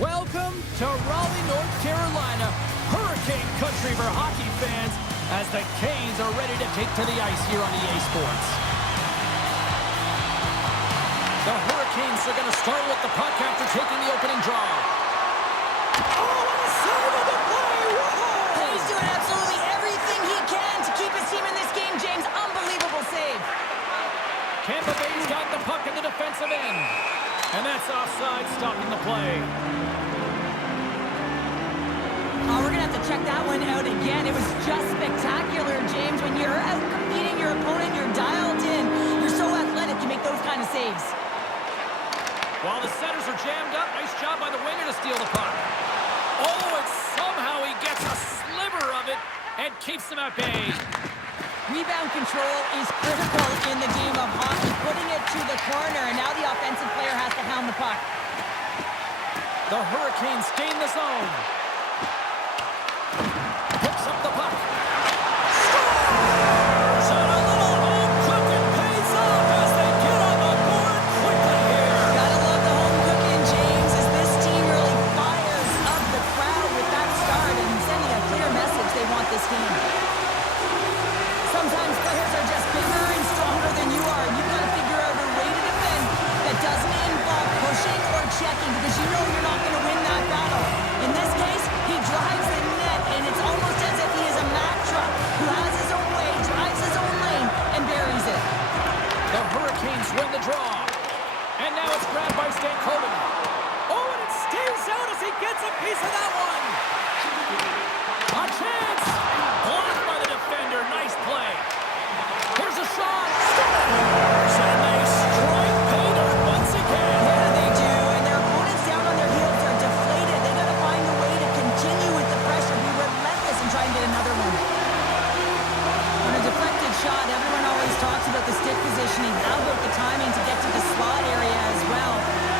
Welcome to Raleigh, North Carolina, Hurricane Country for hockey fans, as the Canes are ready to take to the ice here on EA Sports. The Hurricanes are going to start with the puck after taking the opening draw. Oh, what a save of the play! Whoa! He's doing absolutely everything he can to keep his team in this game, James. Unbelievable save. Tampa Bay's got the puck in the defensive end. And that's offside, stopping the play. Oh, we're going to have to check that one out again. It was just spectacular, James. When you're out competing your opponent, you're dialed in. You're so athletic, you make those kind of saves. While the centers are jammed up, nice job by the winger to steal the puck. Oh, and somehow he gets a sliver of it and keeps them at bay. Rebound control is critical in the game of hockey, putting it to the corner, and now the offensive player has to hound the puck. The Hurricanes gain the zone. Picks up the puck. Scores! And a little home cooking pays off as they get on the board quickly here. Gotta love the home cooking, James, as this team really fires up the crowd with that start and sending a clear message they want this game. Sometimes players are just bigger and stronger than you are. You've got to figure out a way to defend that doesn't involve pushing or checking, because you know you're not going to win that battle. In this case, he drives the net, and it's almost as if he is a Mack truck who has his own way, drives his own lane, and buries it. The Hurricanes win the draw. And now it's grabbed by Stankoven. Oh, and it stays out as he gets a piece of that one. A chance. Blocked by the defender. Nice play. Here's a shot. Scores! And they strike pay dirt once again. Yeah, they do. And their opponents down on their heels are deflated. They got to find a way to continue with the pressure, be relentless, and try and get another one. On a deflected shot, everyone always talks about the stick positioning. How about the timing to get to the slot area as well,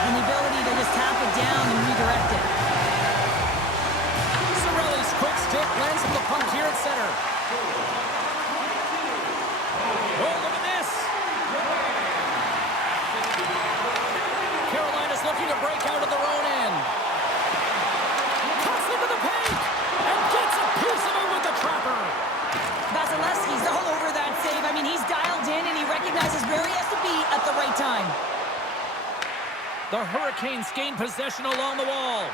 and the ability to just tap it down and redirect it. Cirelli's quick stick lands on the puck here at center. Oh, look at this. Carolina's looking to break out of their own end. Cuts into the paint and gets a piece of it with the trapper. Vasilevsky's all over that save. I mean, he's dialed in and he recognizes where he has to be at the right time. The Hurricanes gain possession along the wall.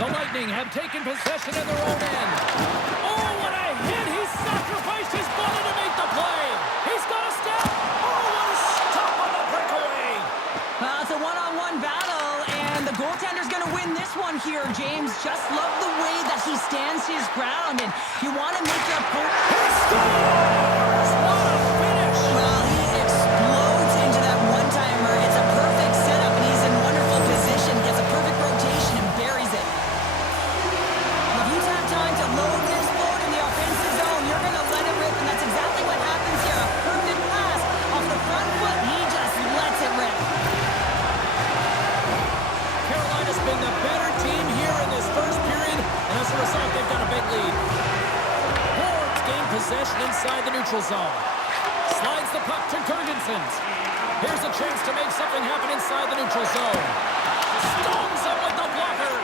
The Lightning have taken possession of their own end. Oh, what a hit! He sacrificed his body to make the play. He's got a step. Oh, what a stop on the breakaway. It's a one-on-one battle, and the goaltender's going to win this one here, James. Just love the way that he stands his ground, and you want to make your opponent... He scores! What a finish! Well, he explodes into that one-timer. It's a perfect setup, and he's in wonderful position. Gets a perfect rotation and buries it. If you have time to load and explode in the offensive zone, you're going to let it rip, and that's exactly what happens here. A perfect pass off the front foot, and he just lets it rip. Carolina's been the better team here in this first period, and as a result, they've got a big lead. Horns gain possession inside the neutral zone. Slides the puck to Gergensons. Here's a chance to make something happen inside the neutral zone. Stones up with the blocker.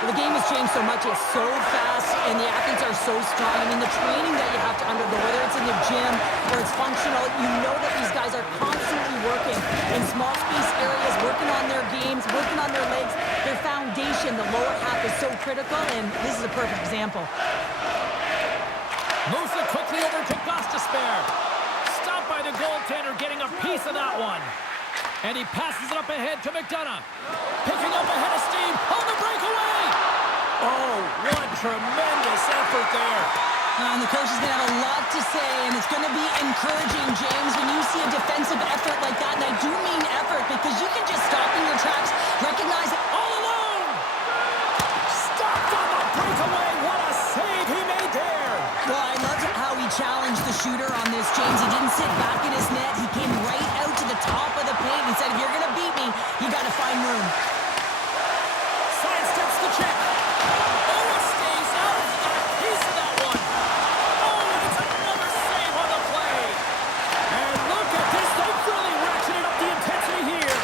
The game has changed so much. It's so fast, and the athletes are so strong. I mean, the training that you have to undergo, whether it's in the gym or it's functional, you know that these guys are constantly working in small space areas, working on their games, working on their legs. Their foundation, the lower half, is so critical, and this is a perfect example. Moves it quickly over to Gostisbehere. Stopped by the goaltender, getting a piece of that one. And he passes it up ahead to McDonough. Picking up ahead of steam on the breakaway. Oh, what tremendous effort there. And the coach is going to have a lot to say, and it's going to be encouraging, James, when you see a defensive effort like that. And I do mean effort, because you can just stop in your tracks, recognize it. All alone. Stopped on the breakaway. What a save he made there. Well, I loved how he challenged the shooter on this, James. He didn't sit back in his net. He came right out to the top of the paint. He said, if you're going to beat me, you got to find room. Sidesteps the check. Oh, it stays out. A piece of that one. Oh, and it's another save on the play. And look at this. They've really ratcheted up the intensity here.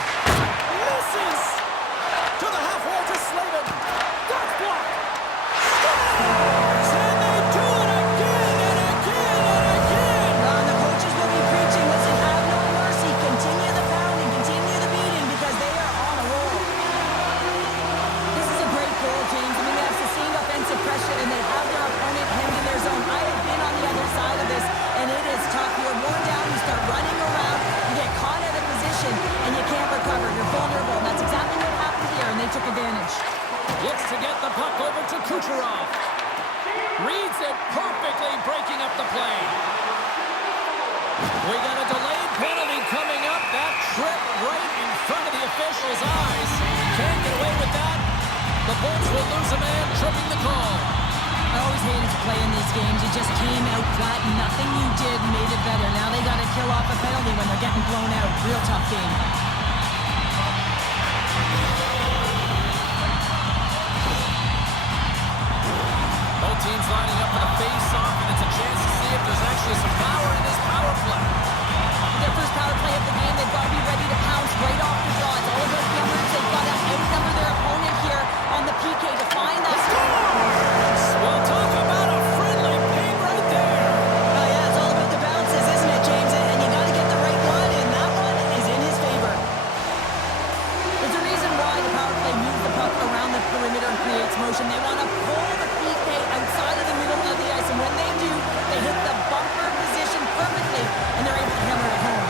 We got a delayed penalty coming up. That trip right in front of the official's eyes. Can't get away with that. The Bolts will lose a man, tripping the call. I always hated to play in these games. You just came out flat. Nothing you did made it better. Now they got to kill off a penalty when they're getting blown out. Real tough game. Both teams lining up for the face-off, and it's a chance to see if there's actually some power in this power play. Their first power play of the game, they've got to be ready to pounce right off the draw. It's all about numbers. They've got to outnumber their opponent here on the PK to find that score. We'll talk about a friendly paint right there. Oh, yeah, it's all about the bounces, isn't it, James? And you got to get the right one, and that one is in his favor. There's a reason why the power play moves the puck around the perimeter and creates motion. They want to pull the PK outside of the middle of the ice, and when they do, they hit the bumper position perfectly, and they're able to hammer it home.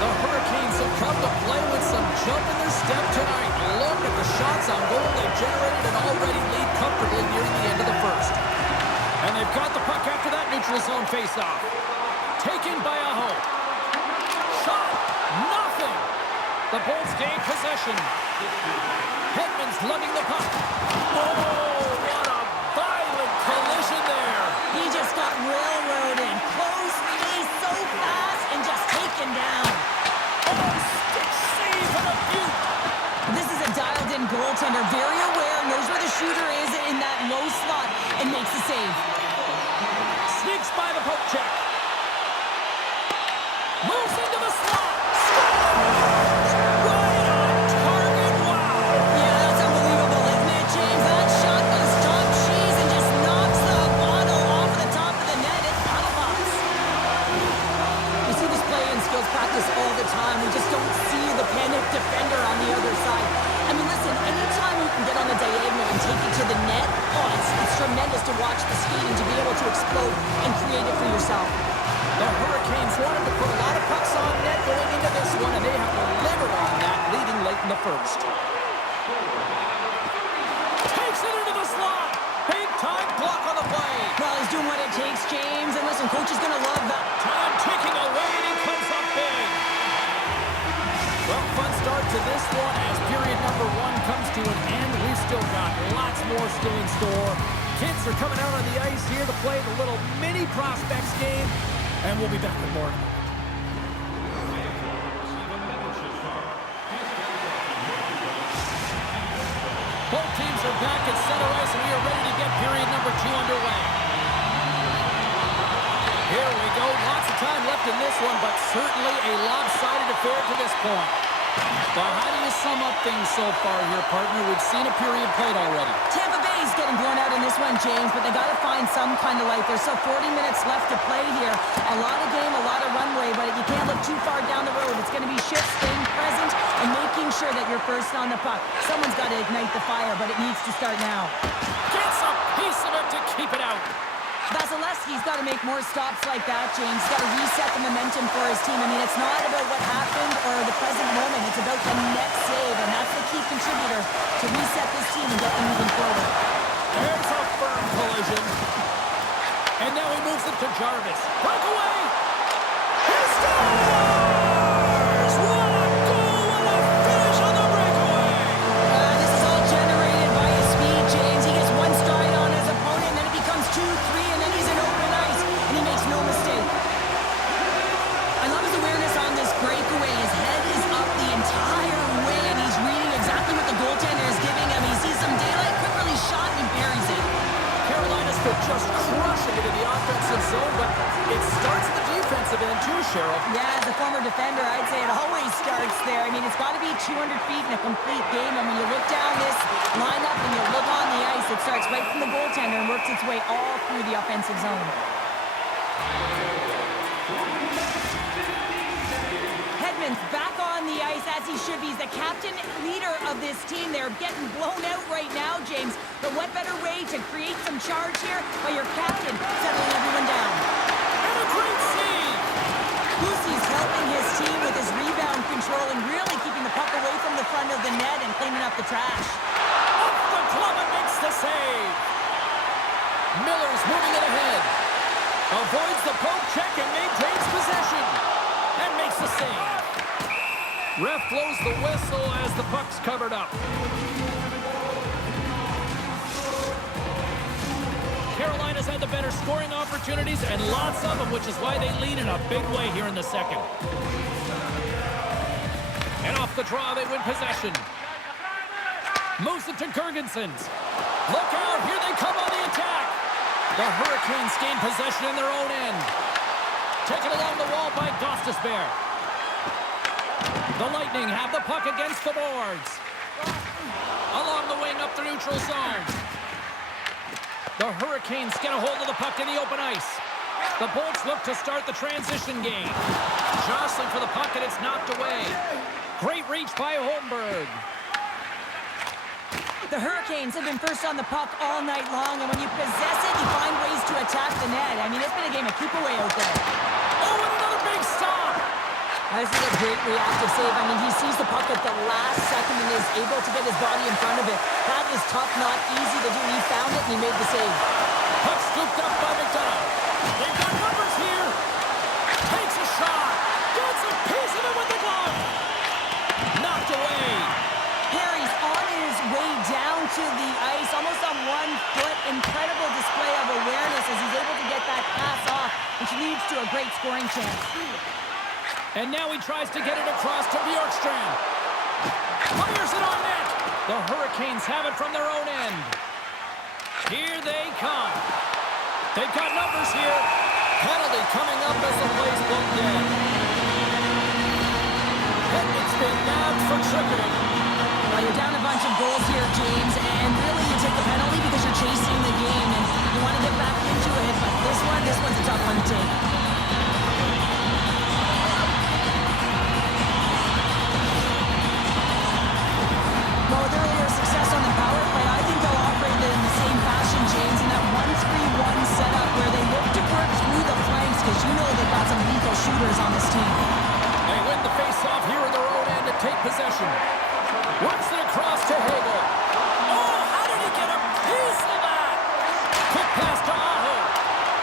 The Hurricanes have come to play with some jump in their step tonight. Look at the shots on goal. They've generated an already lead comfortably nearing the end of the first. And they've got the puck after that neutral zone faceoff. Taken by Aho. Shot. Nothing. The Bolts gain possession. Hedman's lugging the puck. Oh, what a violent collision there. He just got railroaded. Close face so fast and just taken down. Oh, stick save and a beaut. This is a dialed-in goaltender. Very aware, knows where the shooter is in that low slot, and makes the save. Sneaks by the poke check. Moves into the slot. Scores! Right on target. Wow. Yeah, that's unbelievable, isn't it, James? That shot goes top cheese and just knocks the bottle off the top of the net. It's bottle box. We see this play in skills practice all the time. We just don't see the panic defender on the other side. I mean, listen, anytime you can get on the diagonal and take it to the net, it's tremendous to watch the speed and to be able to explode and create it for yourself. The Hurricanes wanted to put a lot of pucks on net going into this one, and they have delivered on that, leading late in the first. Takes it into the slot. Big time block on the play. Well, he's doing what it takes, James. And listen, coach is going to love that. Time ticking away, and he comes up big. Well, fun start to this one as period number one comes to an end. We've still got lots more still in store. Kids are coming out on the ice here to play the little mini prospects game, and we'll be back with more. Both teams are back at center ice, and we are ready to get period number two underway. Here we go. Lots of time left in this one, but certainly a lopsided affair to this point. But how do you sum up things so far here, partner? We've seen a period played already. Tampa Bay's getting blown out in this one, James, but they got to find some kind of life. There's still 40 minutes left to play here. A lot of game, a lot of runway, but you can't look too far down the road. It's going to be shift, staying present, and making sure that you're first on the puck. Someone's got to ignite the fire, but it needs to start now. Gets a piece of it to keep it out. Vasilevsky's got to make more stops like that, James. He's got to reset the momentum for his team. I mean, it's not about what happened or the present moment. It's about the next save, and that's the key contributor to reset this team and get them moving forward. There's a firm collision. And now he moves it to Jarvis. Breakaway! He scores! What a goal! What a finish on the breakaway! This is all generated by his speed, James. He gets one stride on his opponent, and then it becomes 2, 3, and then he's in open ice, and he makes no mistake. I love his awareness on this breakaway. His head is up the entire way, and he's reading exactly what the goaltender is giving him. He sees some daylight, quick release shot, and he buries it. Carolina's been just crushing it in the offensive zone, but it starts at the defensive end too, Cheryl. Yeah, as a former defender, I'd say it always starts there. I mean, it's got to be 200 feet in a complete game, and when you look down this lineup and you look on the ice, it starts right from the goaltender and works its way all through the offensive zone. Hedman's back on the ice as he should be. He's the captain leader of this team. They're getting blown out right now, James. But what better way to create some charge here by your captain settling everyone down? And a great save! Lucy's helping his team with his rebound control and really keeping the puck away from the front of the net and cleaning up the trash. Up the glove and makes the save! Miller's moving it ahead. Avoids the poke check and maintains possession. And makes the save. Ref blows the whistle as the puck's covered up. Carolina's had the better scoring opportunities and lots of them, which is why they lead in a big way here in the second. And off the draw, they win possession. Moves it to Gergensons. Look out, here they come on the attack. The Hurricanes gain possession in their own end. Taken along the wall by Gostisbehere. The Lightning have the puck against the boards. Along the wing up the neutral zone. The Hurricanes get a hold of the puck in the open ice. The Bolts look to start the transition game. Jostling for the puck and it's knocked away. Great reach by Holmberg. The Hurricanes have been first on the puck all night long, and when you possess it, you find ways to attack the net. I mean, it's been a game of keep away out there. Oh, and another big stop! This is a great reactive save. I mean, he sees the puck at the last second and is able to get his body in front of it. That is tough, not easy to do. He found it and he made the save. Puck scooped up by McDonough. They've got numbers here. Takes a shot. Gets a piece of it with the glove. Knocked away. Perry's on his way down to the ice, almost on 1 foot. Incredible display of awareness as he's able to get that pass off, which leads to a great scoring chance. And now he tries to get it across to Bjorkstrand. Fires it on net. The Hurricanes have it from their own end. Here they come. They've got numbers here. Penalty coming up as the play's blown dead. It's been nabbed for trickery. Well, you're down a bunch of goals here, James, and really you take the penalty because you're chasing the game and you want to get back into it, but this one's a tough one to take. Well, with earlier success on the power play, I think they'll operate in the same fashion, James, in that 1-3-1 setup where they look to work through the flanks because you know they've got some lethal shooters on this team. They win the face-off here in their own end to take possession. Works it across to Hagel. Oh, how did he get a piece of that? Quick pass to Aho.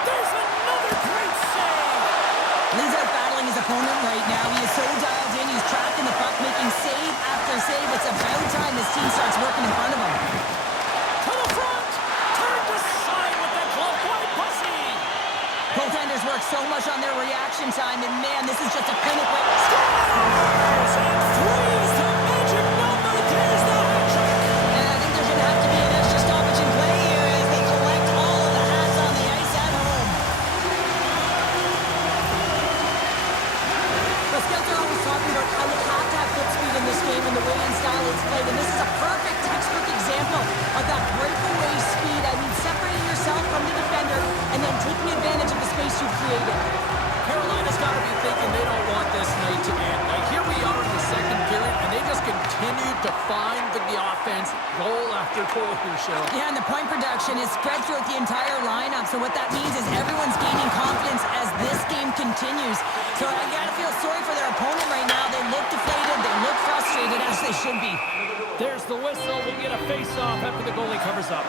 There's another great save. He's out battling his opponent right now. He is so dialed in. He's tracking the puck, making save after save. It's about time his team starts working in front of him. To the front. Turned aside with that glove. Quite pussy. Goaltenders work so much on their reaction time, and man, this is just a clinic right. Scores and threes the magic number. There's the hat trick. And I think there's going to have to be an extra stoppage in play here as they collect all of the hats on the ice at home. The scouts are always talking about how you have to have foot speed in this game and the way and style it's played, and this is a perfect textbook example of that breakaway speed. I mean, separating yourself from the defender and then taking advantage of the space you've created. Carolina's got to be thinking they don't want this night to end. Like, here we are in the second period, and they just continue to find the offense goal after goal here, Cheryl. Yeah, and the point production is spread throughout the entire lineup, so what that means is everyone's gaining confidence as this game continues. So I gotta feel sorry for their opponent right now. They look deflated, they look frustrated, as they should be. There's the whistle. We'll get a face-off after the goalie covers up.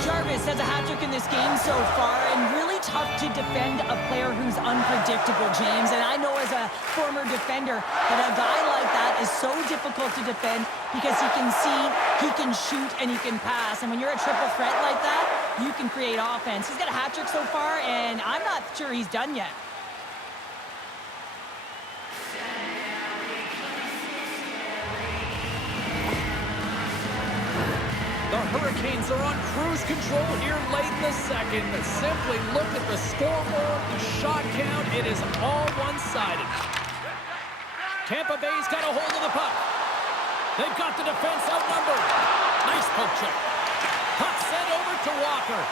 Jarvis has a hat-trick in this game so far, and really tough to defend a player who's unpredictable, James. And I know as a former defender that a guy like that is so difficult to defend because he can see, he can shoot, and he can pass. And when you're a triple threat like that, you can create offense. He's got a hat-trick so far, and I'm not sure he's done yet. The Hurricanes are on cruise control here late in the second. Simply look at the scoreboard, the shot count. It is all one-sided. Tampa Bay's got a hold of the puck. They've got the defense outnumbered. Nice poke check. Puck sent over to Walker.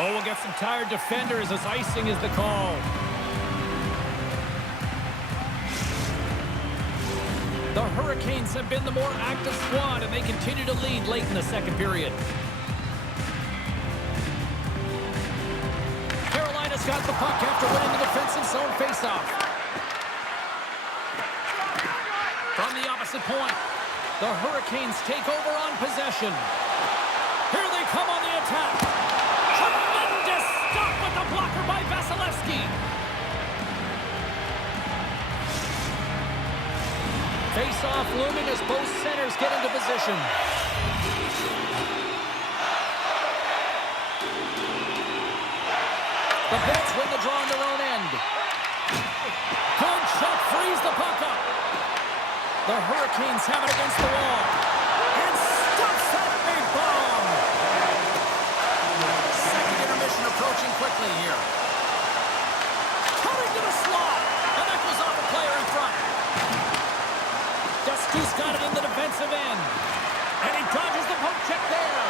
Oh, we'll get some tired defenders as icing is the call. The Hurricanes have been the more active squad, and they continue to lead late in the second period. Carolina's got the puck after winning the defensive zone faceoff. From the opposite point, the Hurricanes take over on possession. Here they come on the attack. face-off looming as both centers get into position. The Bolts win the draw on their own end. Good check, frees the puck up. The Hurricanes have it against the wall. And stuffs that big bomb. Second intermission approaching quickly here. Coming to the slot. And that goes off a player in front. Dusty's got it in the defensive end. And he dodges the poke check there.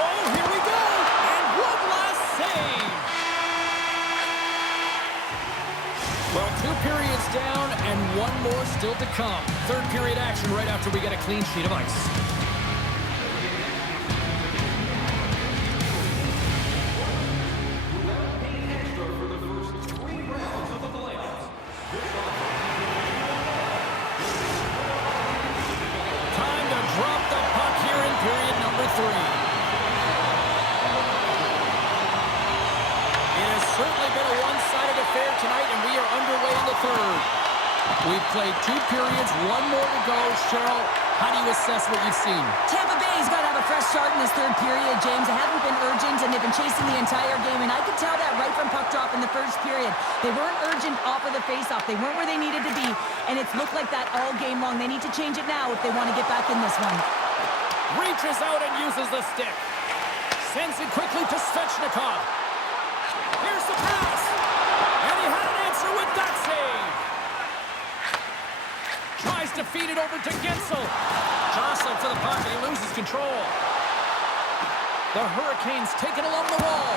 Oh, here we go. And one last save. Well, 2 periods down and 1 more still to come. Third period action right after we get a clean sheet of ice. Time to drop the puck here in period number 3. It has certainly been a one-sided affair tonight, and we are underway in the third. We've played 2 periods, 1 more to go. Cheryl, how do you assess what you've seen? Tampa Bay's got to have a fresh start in this third period, James. They haven't been urgent, and they've been chasing the entire game, and I could tell that right from puck drop in the first period. They weren't urgent off of the faceoff. They weren't where they needed to be, and it's looked like that all game long. They need to change it now if they want to get back in this one. Reaches out and uses the stick. Sends it quickly to Svechnikov. Here's the pass. And he had an answer with that save. Tries to feed it over to Gensel. Jostling for the puck, and he loses control. The Hurricanes take it along the wall.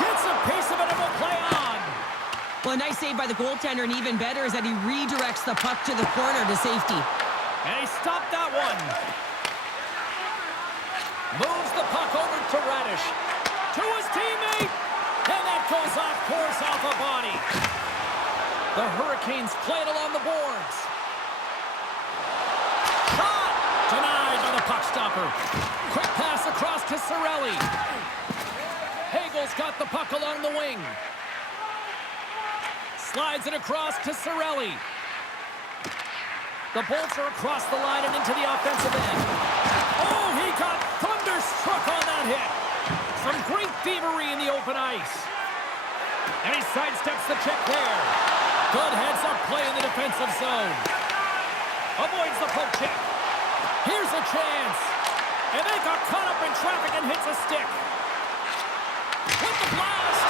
Gets a piece of it and will play on. Well, a nice save by the goaltender, and even better is that he redirects the puck to the corner to safety. And he stopped that one. Moves the puck over to Radish. To his teammate. And that goes off, pours off a body. The Hurricanes play it along the boards. Shot! Denied by the puck stopper. Quick pass across to Cirelli. Hagel's got the puck along the wing. Slides it across to Cirelli. The Bolts are across the line and into the offensive end. Oh, he got thunderstruck on that hit. Some great thievery in the open ice. And he sidesteps the check there. Good heads-up play in the defensive zone. Avoids the poke check. Here's a chance. And they got caught up in traffic and hits a stick. With the blast.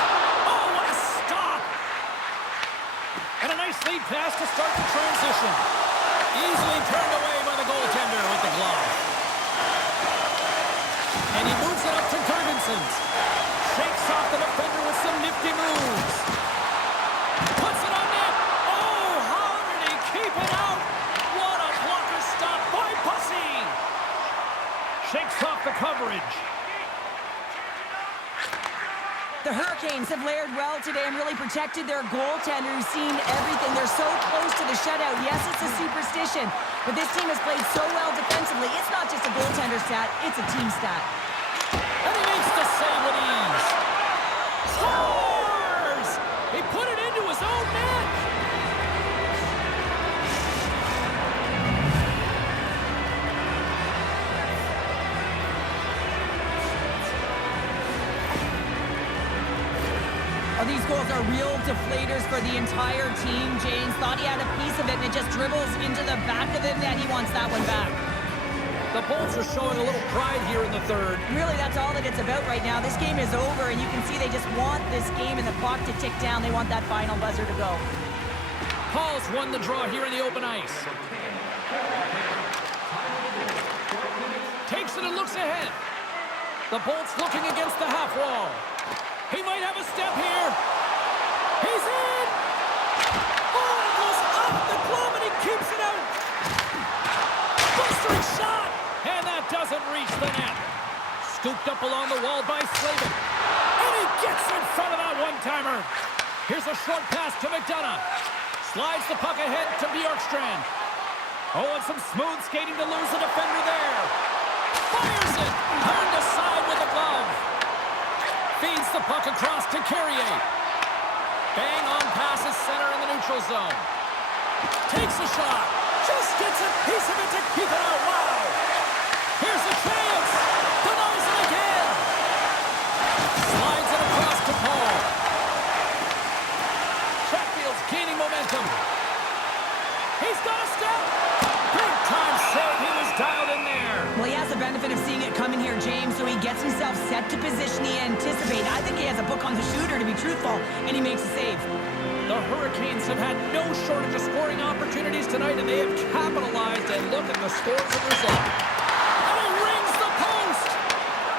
Oh, what a stop. And a nice lead pass to start the transition. Easily turned away by the goaltender with the glove. And he moves it up to Gergensons. Shakes off the defender with some nifty moves. Puts it on net. Oh, how did he keep it out? What a blocker stop by Bussy. Shakes off the coverage. The Hurricanes have layered well today and really protected their goaltender, who's seen everything. They're so close to the shutout. Yes, it's a superstition, but this team has played so well defensively. It's not just a goaltender stat, it's a team stat. And he makes the save with ease. Scores! He put it into his own net. Oh, these goals are real deflators for the entire team. James thought he had a piece of it, and it just dribbles into the back of the net. He wants that one back. The Bolts are showing a little pride here in the third. Really, that's all that it's about right now. This game is over, and you can see they just want this game and the clock to tick down. They want that final buzzer to go. Paul's won the draw here in the open ice. Takes it and looks ahead. The Bolts looking against the half wall. He might have a step here. He's in! Oh, it goes off the glove and he keeps it out. Bustering shot! And that doesn't reach the net. Scooped up along the wall by Slavin. And he gets in front of that one-timer. Here's a short pass to McDonough. Slides the puck ahead to Bjorkstrand. Oh, and some smooth skating to lose the defender there. Fires it! Turned aside with a glove. Feeds the puck across to Carrier. Bang on passes center in the neutral zone. Takes a shot. Just gets a piece of it to keep it out. Wow. Here's a chance. Denies it again. Slides it across to Paul. Chatfield's gaining momentum. He's got a step. Big time save. He was dialed in there. Well, he has the benefit of seeing it coming here, James, so he gets himself set to position he anticipates. I think he has a book on the shooter, to be truthful, and he makes a save. The Hurricanes have had no shortage of scoring opportunities tonight, and they have capitalized. And look at the scores and result. And he rings the post.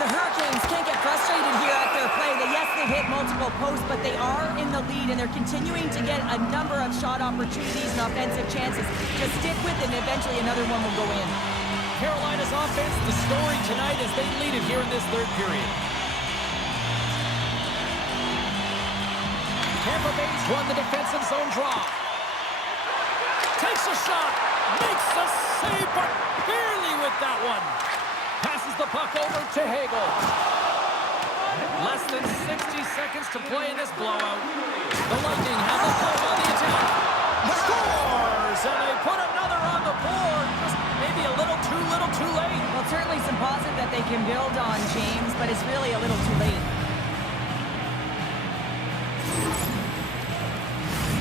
The Hurricanes can't get frustrated here at their play. Yes, they've hit multiple posts, but they are in the lead, and they're continuing to get a number of shot opportunities and offensive chances. Just stick with it, and eventually another one will go in. Carolina's offense, the story tonight as they lead it here in this third period. Tampa Bay's won the defensive zone draw. Takes a shot, makes a save, but barely with that one. Passes the puck over to Hagel. Less than 60 seconds to play in this blowout. The Lightning have the puck on the attack. Scores! And they put another on the board. Just maybe a little too late. Well, certainly some positive that they can build on, James, but it's really a little too late.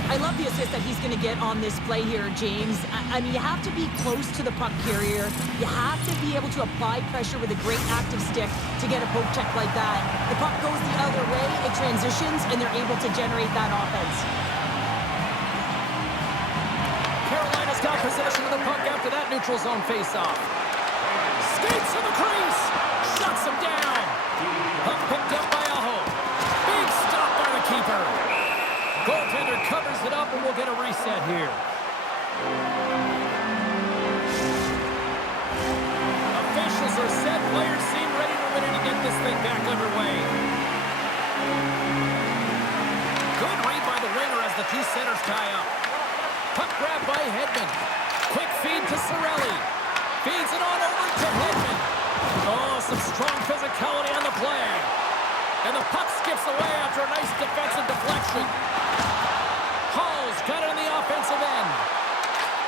I love the assist that he's going to get on this play here, James. I mean, you have to be close to the puck carrier. You have to be able to apply pressure with a great active stick to get a poke check like that. The puck goes the other way, it transitions, and they're able to generate that offense. Carolina's got possession of the puck after that neutral zone faceoff. Skates in the crease. Shuts him down. Puck picked up by Aho. Big stop by the keeper. Goaltender covers it up, and we'll get a reset here. Officials are set. Players seem ready to get this thing back underway. Good read by the winger as the two centers tie up. Puck grab by Hedman. Quick feed to Cirelli. Feeds it on over to Hedman. Oh, some strong physicality on the play. And the puck skips away after a nice defensive deflection. Hall's got it on the offensive end.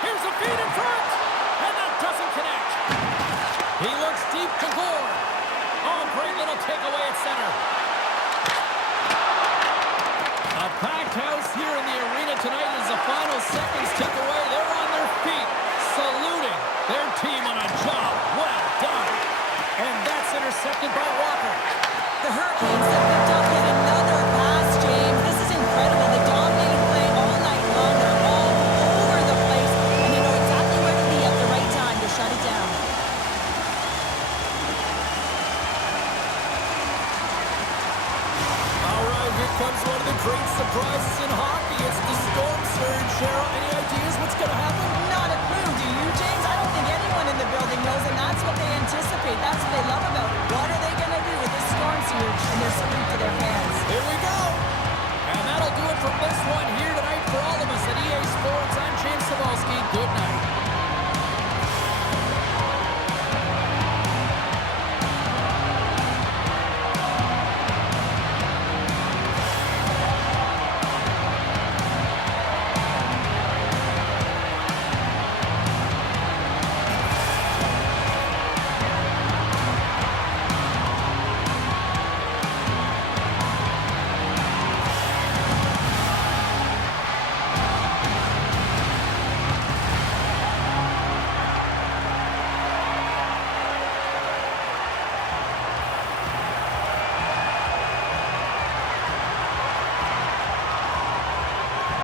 Here's a feed in front. And that doesn't connect. He looks deep to Gore. Oh, great little takeaway at center. A packed house here in the arena tonight as the final seconds tick away. They're on their feet, saluting their team on a job well done. And that's intercepted by Walker. The Hurricanes have picked up yet another pass, James. This is incredible. They dominated play all night long. They're all over the place, and they know exactly where to be at the right time to shut it down. All right, here comes one of the great surprises in hockey. It's the storm surge. Cheryl, any ideas what's going to happen? Not a clue, do you, James? I don't think anyone in the building knows, and that's what they anticipate. That's what they love about it. What are they going to do with this storm surge and their salute to their fans? Here we go. And that'll do it from this one here tonight for all of us at EA Sports. I'm James Cebulski. Good night.